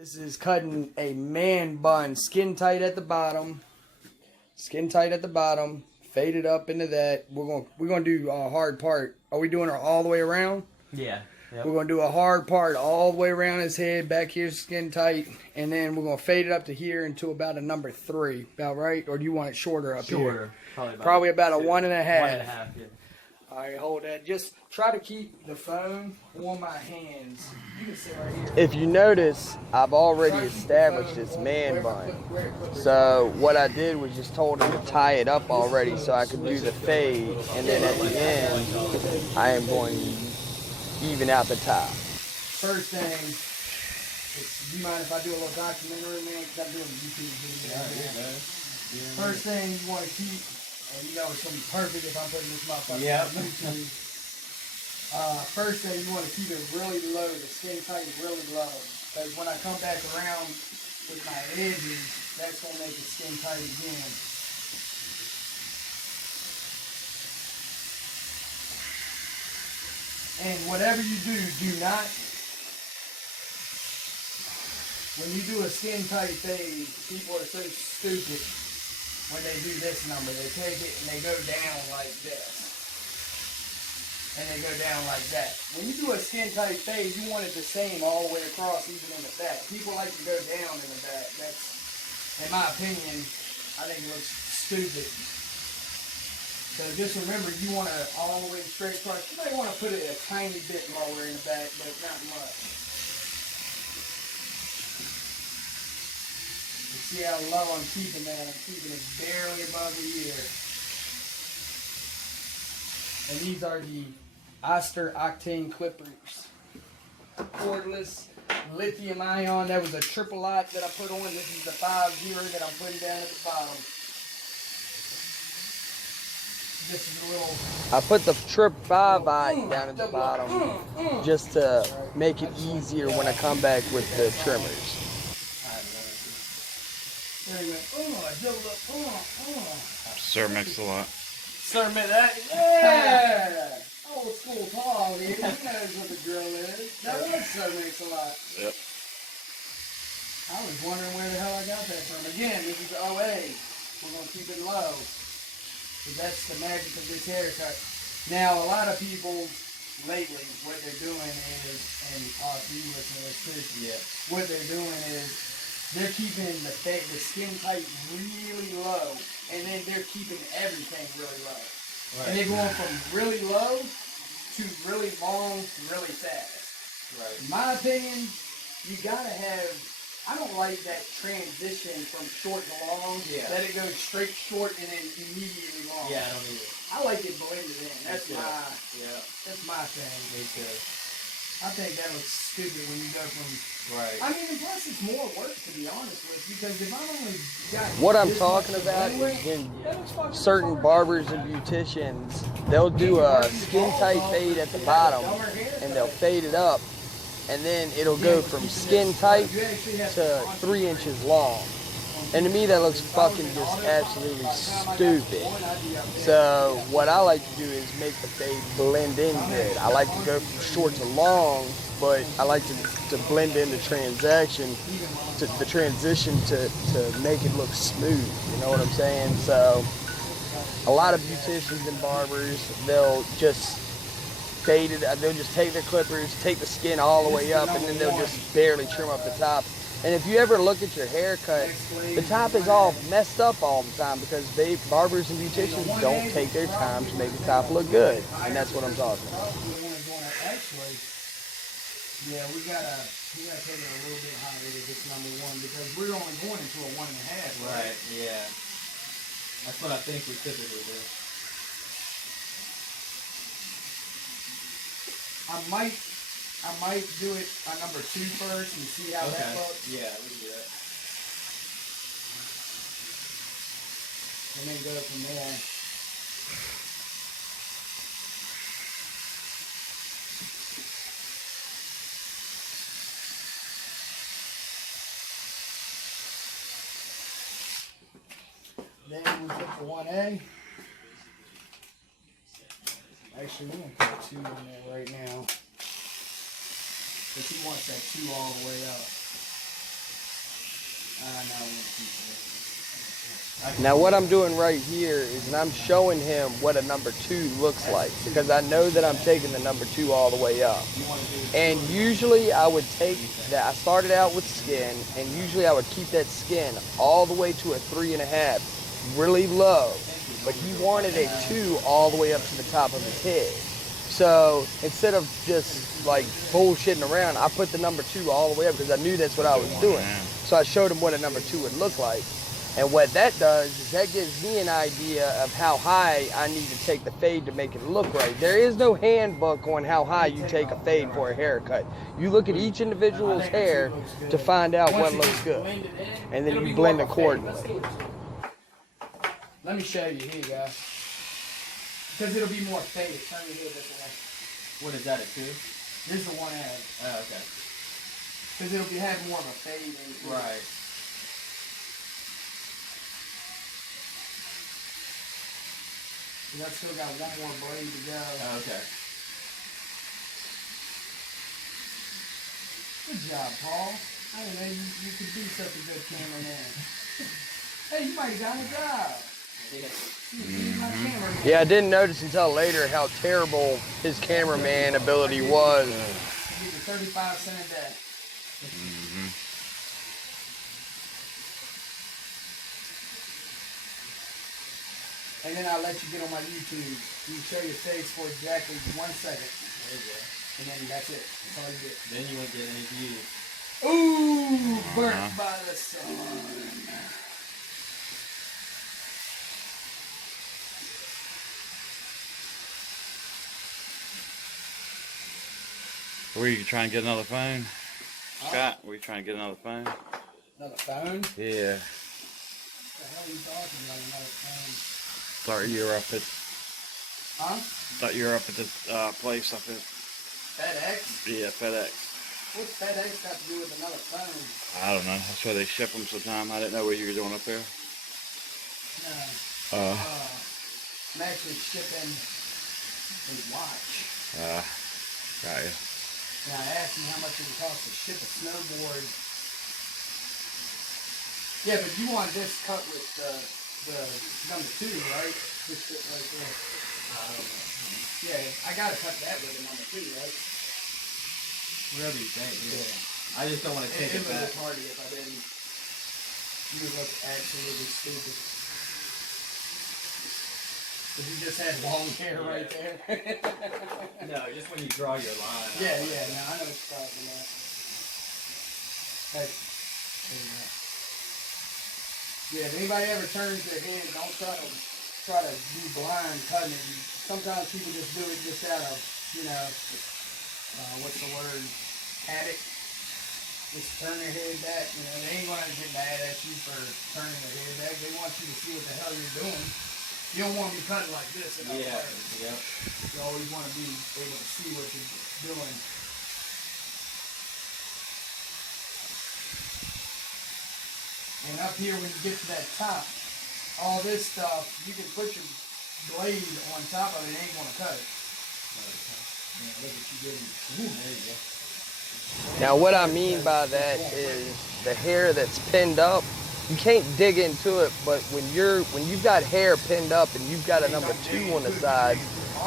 This is cutting a man bun, skin tight at the bottom, faded up into that. We're gonna do a hard part. Are we doing it all the way around? Yeah. Yep. We're gonna do a hard part all the way around his head, back here skin tight, and then we're gonna fade it up to here into about a number 3. About right? Or do you want it shorter up here? Shorter. Probably about a 1.5. 1.5, yeah. All right, hold that. Just try to keep the phone on my hands. You can sit right here. If you notice, I've already established this man bun. So what I did was just told him to tie it up already so I could do the fade. And then at the end, I am going to even out the top. First thing, do you mind if I do a little documentary, man? Because I'm doing a YouTube video. First thing you want to keep, and you know it's going to be perfect if I'm putting this motherfucker on YouTube. First thing, you want to keep it really low, the skin tight really low. Because when I come back around with my edges, that's going to make it skin tight again. And whatever you do not, when you do a skin tight fade, people are so stupid when they do this number. They take it and they go down like this. And they go down like that. When you do a skin tight fade, you want it the same all the way across, even in the back. People like to go down in the back. That's, in my opinion, I think it looks stupid. So just remember, you want to all the way straight across. You might want to put it a tiny bit lower in the back, but not much. You see how low I'm keeping that? I'm keeping it barely above the ear. And these are the Oster Octane clippers. Cordless, lithium ion. That was a triple lock that I put on. This is the 5.0 that I'm putting down at the bottom. This is a little... I put the Trip 5i down at the bottom just to make it easier when I come back with the trimmers. There you go. Sir Mix-a-Lot. Sir, that, yeah! Old school Paul here. He knows what the drill is. That was Sir Mix-a-Lot. Yep. I was wondering where the hell I got that from. Again, this is OA. We're going to keep it low. Because that's the magic of this haircut. Now, a lot of people lately, what they're doing is, and you listen to this too, what they're doing is they're keeping the skin tight really low, and then they're keeping everything really low. Right. And they're going from really low to really long, really fast. Right. In my opinion, you gotta have, I don't like that transition from short to long, that it goes straight short and then immediately long. Yeah, I don't either. I like it blended in. That's my thing. Me too. I think that looks stupid when you go from... Right. I mean, and plus it's more work, to be honest with you, because if I only got... What I'm talking about is when certain barbers and beauticians, they'll do a skin tight fade at the bottom and they'll fade it up, and then it'll go from skin tight to 3 inches long. And to me that looks fucking just absolutely stupid. So what I like to do is make the fade blend in good. I like to go from short to long, but I like to blend in the transition to make it look smooth. You know what I'm saying? So a lot of beauticians and barbers, they'll just fade it. They'll just take their clippers, take the skin all the way up, and then they'll just barely trim up the top. And if you ever look at your haircut, the top is all messed up all the time because barbers and beauticians don't take their time to make the top look good. And that's what I'm talking about. Actually, yeah, we gotta take it a little bit higher with this number 1 because we're only going into a 1.5. Right, yeah. That's what I think we typically do. I might do it on number 2 first and see how that looks. Yeah, we can do that. And then go from there. Then we put the 1A. Actually, we're going to put 2 in there right now. But he wants that 2 all the way up. Now what I'm doing right here is I'm showing him what a number 2 looks like, because I know that I'm taking the number 2 all the way up. And usually I would take that, I started out with skin, and usually I would keep that skin all the way to a 3.5, really low. But he wanted a 2 all the way up to the top of his head. So instead of just like bullshitting around, I put the number 2 all the way up because I knew that's what I was doing. So I showed him what a number 2 would look like. And what that does is that gives me an idea of how high I need to take the fade to make it look right. There is no handbook on how high you take a fade for a haircut. You look at each individual's hair to find out what looks good. And then you blend accordingly. Let me show you. Here you go. Because it'll be more faded. Turn your head this way. What is that, a 2? This is the 1 ad. Oh, okay. Because it'll have more of a fade in it. Right. And I've still got one more blade to go. Oh, okay. Good job, Paul. I didn't know you could be such a good cameraman. Hey, you might have got a job. My camera. Yeah, I didn't notice until later how terrible his cameraman ability was. You get 35 cents a day. And then I'll let you get on my YouTube. You show your face for exactly 1 second. There you go. And then that's it. That's all you get. Then you won't get any views. Ooh, burnt by the sun. Were you trying to get another phone? Scott, were you trying to get another phone? Another phone? Yeah. What the hell are you talking about, another phone? Thought you were up at. Huh? Thought you were up at the place up at. FedEx? Yeah, FedEx. What's FedEx got to do with another phone? I don't know. That's where they ship them sometimes. I didn't know what you were doing up there. No. I'm actually shipping a watch. Got you. And I asked him how much it would cost to ship a snowboard. Yeah, but you want this cut with the number 2, right? This shit right there. I don't know. Yeah, I gotta cut that with the number 2, right? Whatever you think, yeah. I just don't want to take it It would back. look hardy if I didn't. You would look absolutely stupid. If you just had long hair right there. No, just when you draw your line. Yeah, no, I know what you're talking about. Hey, there you go. Yeah, if anybody ever turns their head, don't try to be blind cutting it. Sometimes people just do it just out of, what's the word, habit. Just turn their head back. They ain't gonna get mad at you for turning their head back. They want you to see what the hell you're doing. You don't want to be cutting like this. Yeah. You always want to be able to see what you're doing. And up here, when you get to that top, all this stuff, you can put your blade on top of it. It ain't going to cut it. Look what you getting. There you go. Now what I mean by that is the hair that's pinned up, you can't dig into it, but when you've got hair pinned up and you've got a number 2 on the side,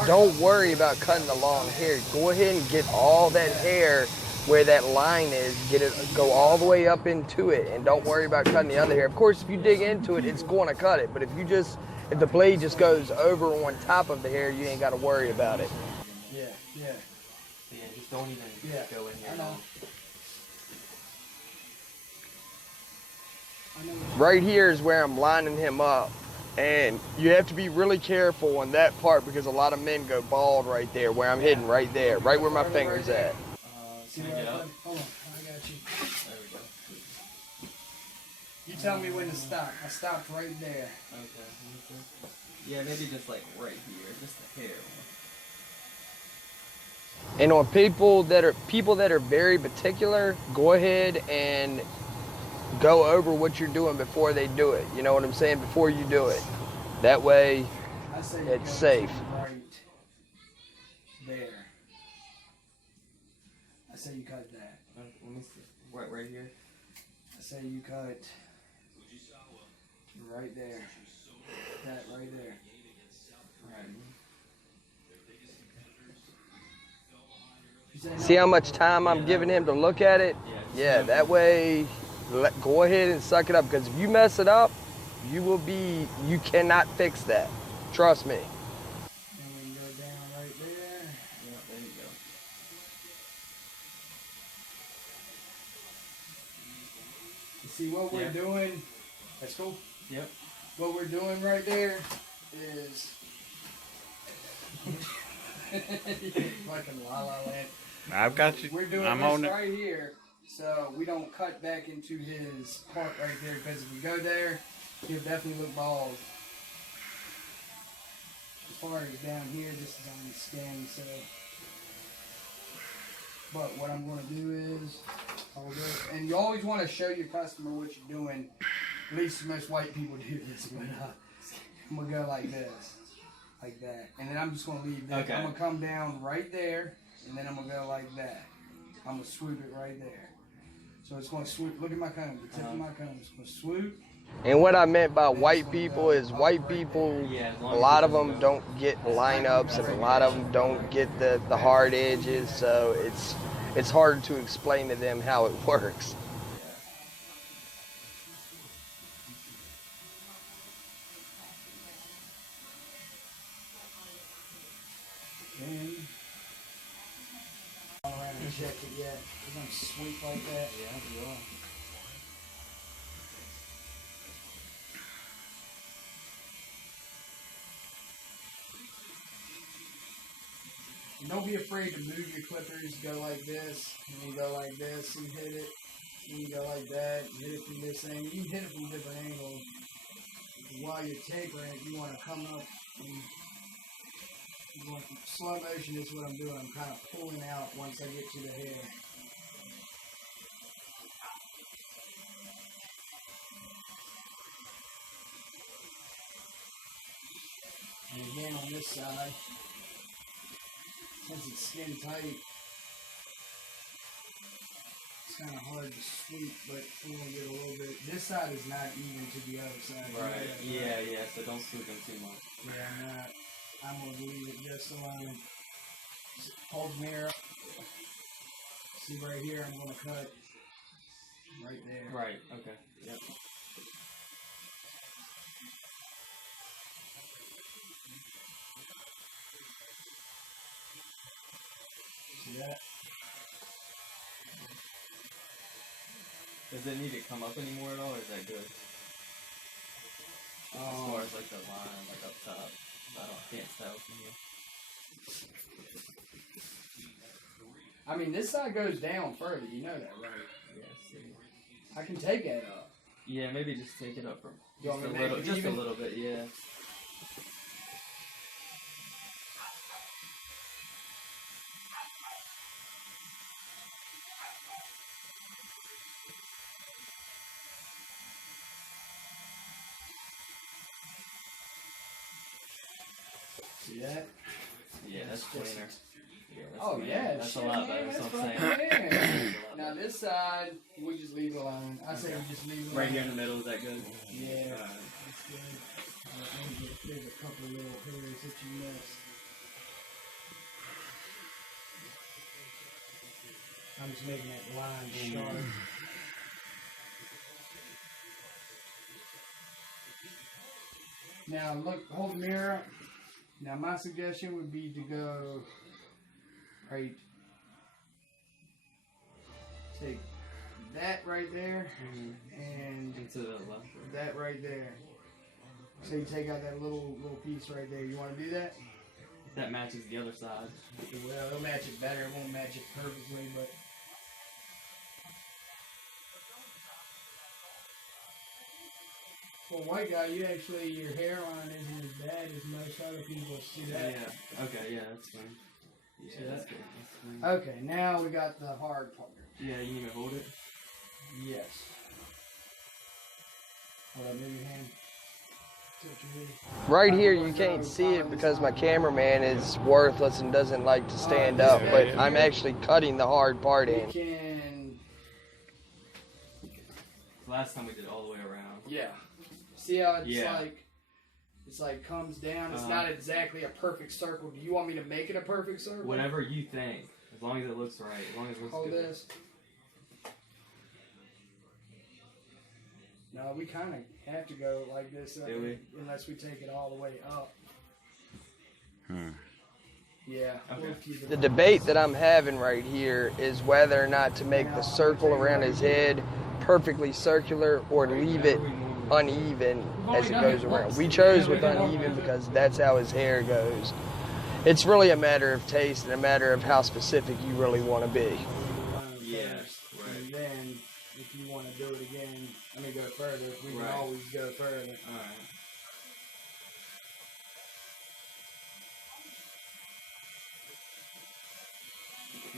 don't worry about cutting the long hair. Go ahead and get all that hair where that line is, go all the way up into it, and don't worry about cutting the other hair. Of course, if you dig into it, it's going to cut it, but if the blade just goes over on top of the hair, you ain't got to worry about it. Yeah. Yeah, just don't even go in here. I know. Right here is where I'm lining him up, and you have to be really careful on that part because a lot of men go bald right there where I'm hitting right there, right where my finger's at. Can I get up? Hold on, I got you. There we go. You tell me when to stop. I stopped right there. Okay. Yeah, maybe just like right here, just the hair. And on people that are very particular, go ahead and go over what you're doing before they do it. You know what I'm saying? Before you do it. That way, I say you it's go safe. Right there. I say you cut that. Let me see. Right here. I say you cut Right there. That right there. Right. See how much time I'm giving him to look at it? Yeah, that way, go ahead and suck it up, because if you mess it up, you cannot fix that. Trust me. And we can go down right there. Yeah, there you go. You see what we're doing? That's cool. Yep. What we're doing right there is fucking La La Land. I've got you. We're doing I'm this on it. right here, so we don't cut back into his part right there, because if we go there, he'll definitely look bald. As far as down here, this is on the skin, so. But what I'm going to do is, and you always want to show your customer what you're doing. At least most white people do this, but I'm going to go like this, like that. And then I'm just going to leave this. Okay. I'm going to come down right there, and then I'm going to go like that. I'm going to swoop it right there. So it's going to swoop. Look at my comb. The tip of my comb is going to swoop. And what I meant by white people is white people, a lot of them don't get lineups, and a lot of them don't get the hard edges, so it's hard to explain to them how it works. And I'm around and check it yet. We're going to sweep like that. Yeah, you are. And don't be afraid to move your clippers. Go like this, and you go like this, and hit it. And you go like that, and hit it from this angle. You can hit it from different angles. While you're tapering it, you want to come up and you want slow motion is what I'm doing. I'm kind of pulling out once I get to the hair. And again on this side, since it's skin tight, it's kind of hard to sweep, but we're going to get a little bit. This side is not even to the other side. Right. Yeah, so don't sweep them too much. Yeah, I'm going to leave it just alone. Hold the mirror up. See right here, I'm going to cut right there. Right, okay. Yep. See that? Does it need to come up anymore at all, or is that good? As far as like the line, like up top. Can't tell from here. I mean, this side goes down further. You know that, right? Yeah, see. I can take that up. Yeah, maybe just take it up from You want just a me to make little, it just a even? little bit, yeah. See that? Yeah, that's cleaner. Yeah, that's Oh, cleaner. yeah. That's shit, a lot man, better. That's that's what I'm fucking saying. there. Now, this side, we just leave it alone. I say we just leave it alone. Right here in the middle, is that good? Yeah. Alright. That's good. There's a couple of little hairs that you missed. I'm just making that line sharp. Now look, hold the mirror up. Now my suggestion would be to go right. Take that right there and Into the left. that right there. So you take out that little piece right there. You want to do that? That matches the other side. Well, it'll match it better. It won't match it perfectly, but. For a white guy, you actually, your hairline isn't as bad as most other people. See that? Yeah. Okay. Yeah, that's fine. Yeah, See that's that? good. That's fine. Okay, now we got the hard part. Yeah, you need to hold it. Yes. Hold up, move your hand. See what you need. Right here, you can't see it because my cameraman is worthless and doesn't like to stand up, but I'm actually cutting the hard part We in. can. Last time we did it all the way around. Yeah. See how it's Yeah. like, it's like comes down. It's Uh-huh. not exactly a perfect circle. Do you want me to make it a perfect circle? Whatever you think, as long as it looks right, as long as it looks Hold good. this. No, we kind of have to go like this Do we? unless we take it all the way up. Hmm. Yeah. Okay. we'll keep it The up. debate that I'm having right here is whether or not to make the circle around his head perfectly circular or leave it uneven as it goes around. We chose with uneven because that's how his hair goes. It's really a matter of taste and a matter of how specific you really want to be. Yeah, First, right. And then, if you want to do it again, go further. We can Right. always go further. Alright.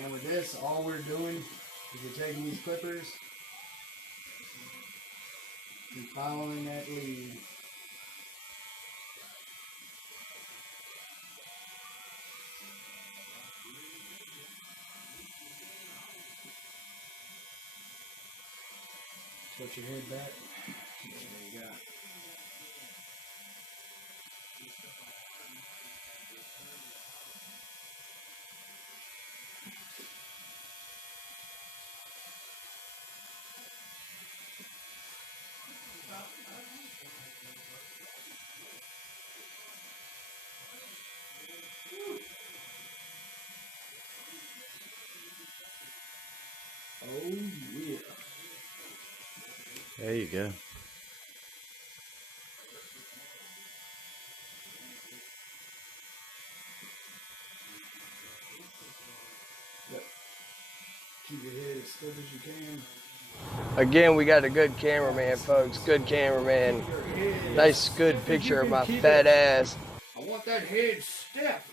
And with this, all we're doing is we're taking these clippers and following that lead. Put your head back. There you go. Oh yeah. There you go. Keep your head as still as you can. Again, we got a good cameraman, folks. Good cameraman. Nice, good picture of my fat ass. I want that head stiff.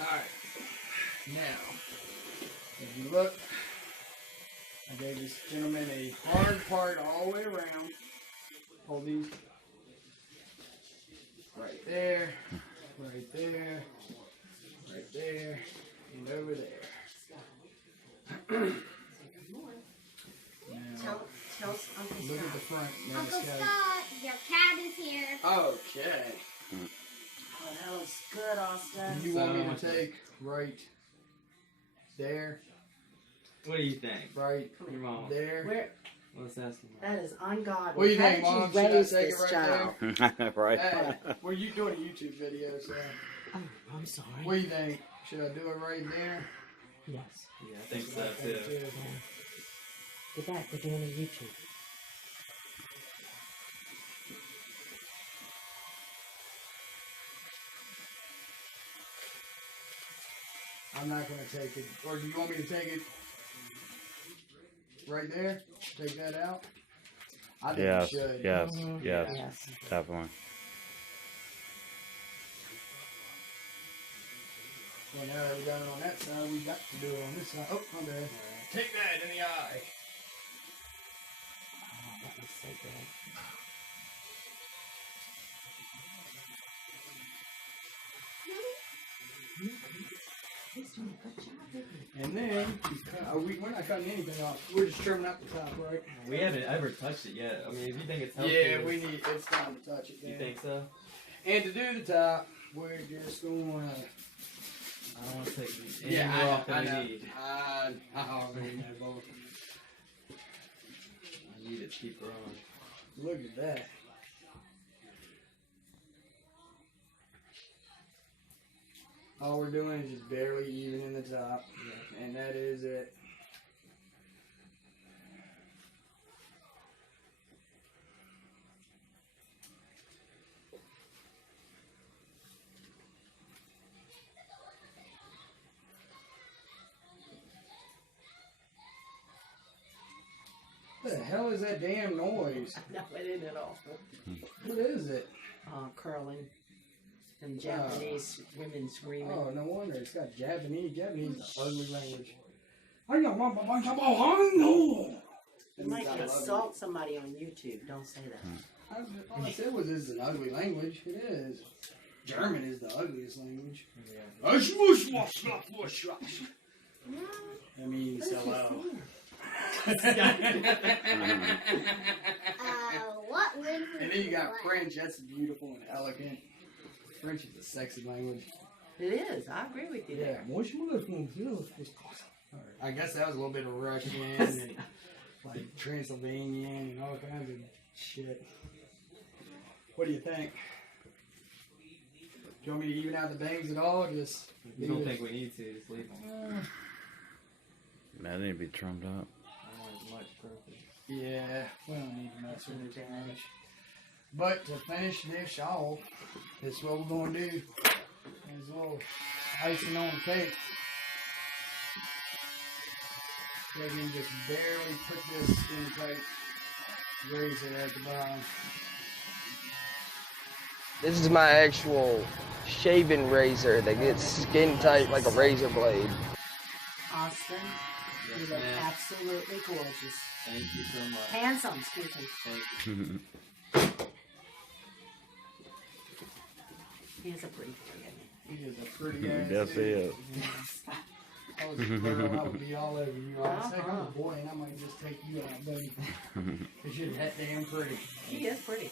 Alright. Now, if you look, I gave this gentleman a hard part all the way around. Hold these. Right there, right there, right there, and over there. Now, Tell Uncle look at the Scott. front. Now, Uncle this guy. Scott, your cat is here. Okay. Oh, that looks good, Austin. You want me to take right there, What do you think? right Your mom. there? Where? Let's ask him. That is ungodly. What do you How think, did Mom? you Should I raise take it this right child? Right. Hey, well, you doing a YouTube video, so Oh, I'm sorry. what do you think? Should I do it right there? Yes. Yeah, I think so Right too. there. Get back. We're doing a YouTube. I'm not gonna take it. Or do you want me to take it right there? Take that out? I think Yes, you should. yes, Mhm. yes, Yes. definitely. Well, now that we got it on that side, we got to do it on this side. Oh, my bad. Take that in the eye. Oh, that was so good. He's doing a good job, isn't he? And then, we're not cutting anything off. We're just trimming out the top, right? We haven't ever touched it yet. I mean, if you think it's healthy, Yeah, it's time to touch it. You Then. think so? And to do the top, we're just going to. I don't want to take any more off than we need. I already know, both. I need it to keep growing. Look at that. All we're doing is just barely even in the top, and that is it. What the hell is that damn noise? No, it isn't at all. What is it? Curling. And Japanese women screaming. Oh, no wonder. It's got Japanese. Japanese is an ugly language. means might I love insult somebody on YouTube. Don't say that. All I said was it's an ugly language. It is. German is the ugliest language. That means hello. What language? And then you got French. That's beautiful and elegant. French is a sexy language. It is. I agree with you there. I guess that was a little bit of Russian and like Transylvanian and all kinds of shit. What do you think? Do you want me to even out the bangs at all? Or just You don't think we need to? Just leave them. That need to be trimmed up. I don't want as much purpose. Yeah, we don't need to mess with it too much. But to finish this off, this is what we're going to do. There's a little icing on the cake. We can just barely put this in tight razor at the bottom. This is my actual shaving razor that gets skin tight like a razor blade. Austin, you look ma'am. absolutely gorgeous. Thank you so much. Handsome, excuse me. Thank you. He is a pretty boy. He is a pretty ass Yes, he dude. is. I was a girl, I would be all over you. I was like, I'm a boy and I might just take you out, buddy. Cause you're that damn pretty. He is pretty.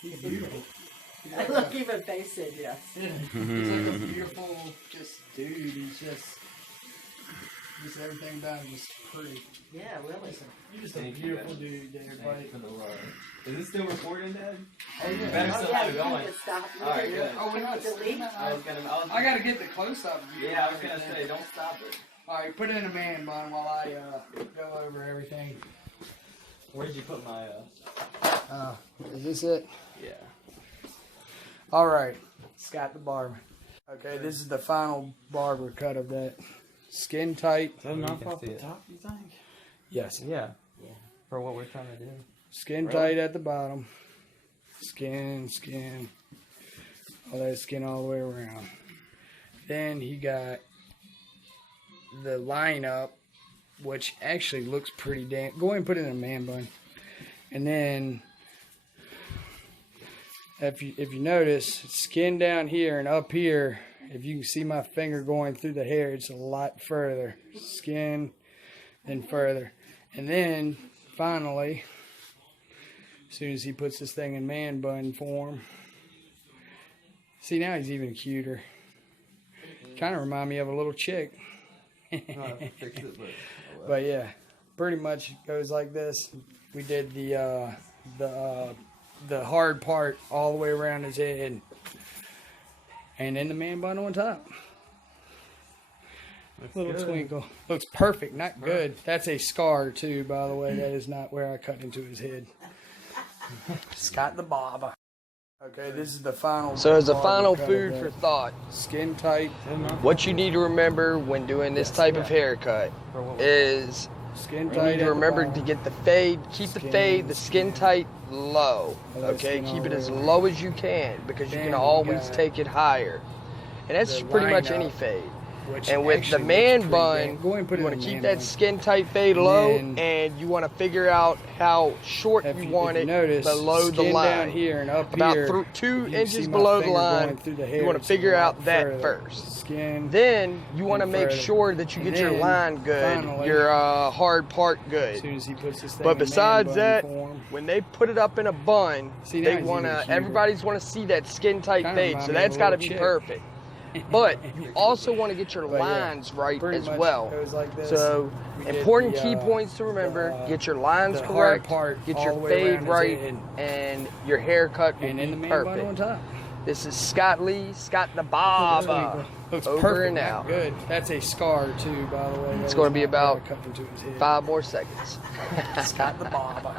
He's beautiful. I look, even face said yes. Yeah. He's like a beautiful, just dude. He's just everything about him is pretty. Yeah, really. You're just a Thank you, beautiful Dad. dude there, Thank buddy. you for the love. Is it still recording, Dad? Oh You yeah. better Oh, still yeah, have it you going. can stop. All right, good. Oh, we're not. Delete. I was I gotta get the close up. yeah, I was gonna say, don't stop it. All right, put it in a man bun while I go over everything. Where did you put my, Is this it? yeah. All right, Scott the barber. Okay, this is the final barber cut of that. Skin tight. Is that enough can off see the it. top, you think? Yes. Yeah. Yeah. For what we're trying to do. Skin Really? tight at the bottom. Skin. All that skin all the way around. Then he got the line up, which actually looks pretty damn. Go ahead and put it in a man bun. And then, if you notice, skin down here and up here, if you can see my finger going through the hair, it's a lot further. Skin, then further. And then, finally, as soon as he puts this thing in man bun form, see, now he's even cuter. Kind of remind me of a little chick. Fix it, but, But yeah, pretty much goes like this. We did the hard part all the way around his head, and then the man bun on top. Little good. twinkle. Looks perfect, not good. That's a scar too, by the way. That is not where I cut into his head. Scott the barber. Okay, this is the final. So as a barber final cut of food that. for thought, Skin tight. what you need to remember when doing this type of haircut For what is Skin you tight. need at to the remember to bottom. get the fade, keep the Skin, fade, the skin tight low. Oh, that Okay, skin all keep it the as way around. low as you can because you Then can you always got take it higher. And that's the pretty much line any up, fade. which And with the actually looks man pretty bun, damn- go ahead and put you it want in to a keep man that bun. skin tight fade And low, then- and you want to figure out how short If you you want it notice, below the skin line. down here and up About here, 2 you can inches see my below the finger line, going through the you hair. want to It's figure a lot out that further. first. Skin. Then you want to and make further. sure that you And get your then, line good, finally, your hard part As good. soon as he puts this thing But in man besides bun that, form, when they put it up in a bun, See, now they he's want even to. cuter. Everybody's want to see that skin tight Kinda fade, remind so me of that's a got to little be chick. perfect. But you also want to get your But yeah, lines right pretty as much well. goes like this. So We did important the, key points to remember: the, get your lines the hard correct, part get all your the way fade around his right, head. and your haircut will and then the be man perfect. bun on top. This is Scott Lee, Scott the Barber. Looks Over perfect, and not out. good. That's a scar too, by the way. It's That gonna is be not where I about cut into his head. 5 more seconds. Scott the barber.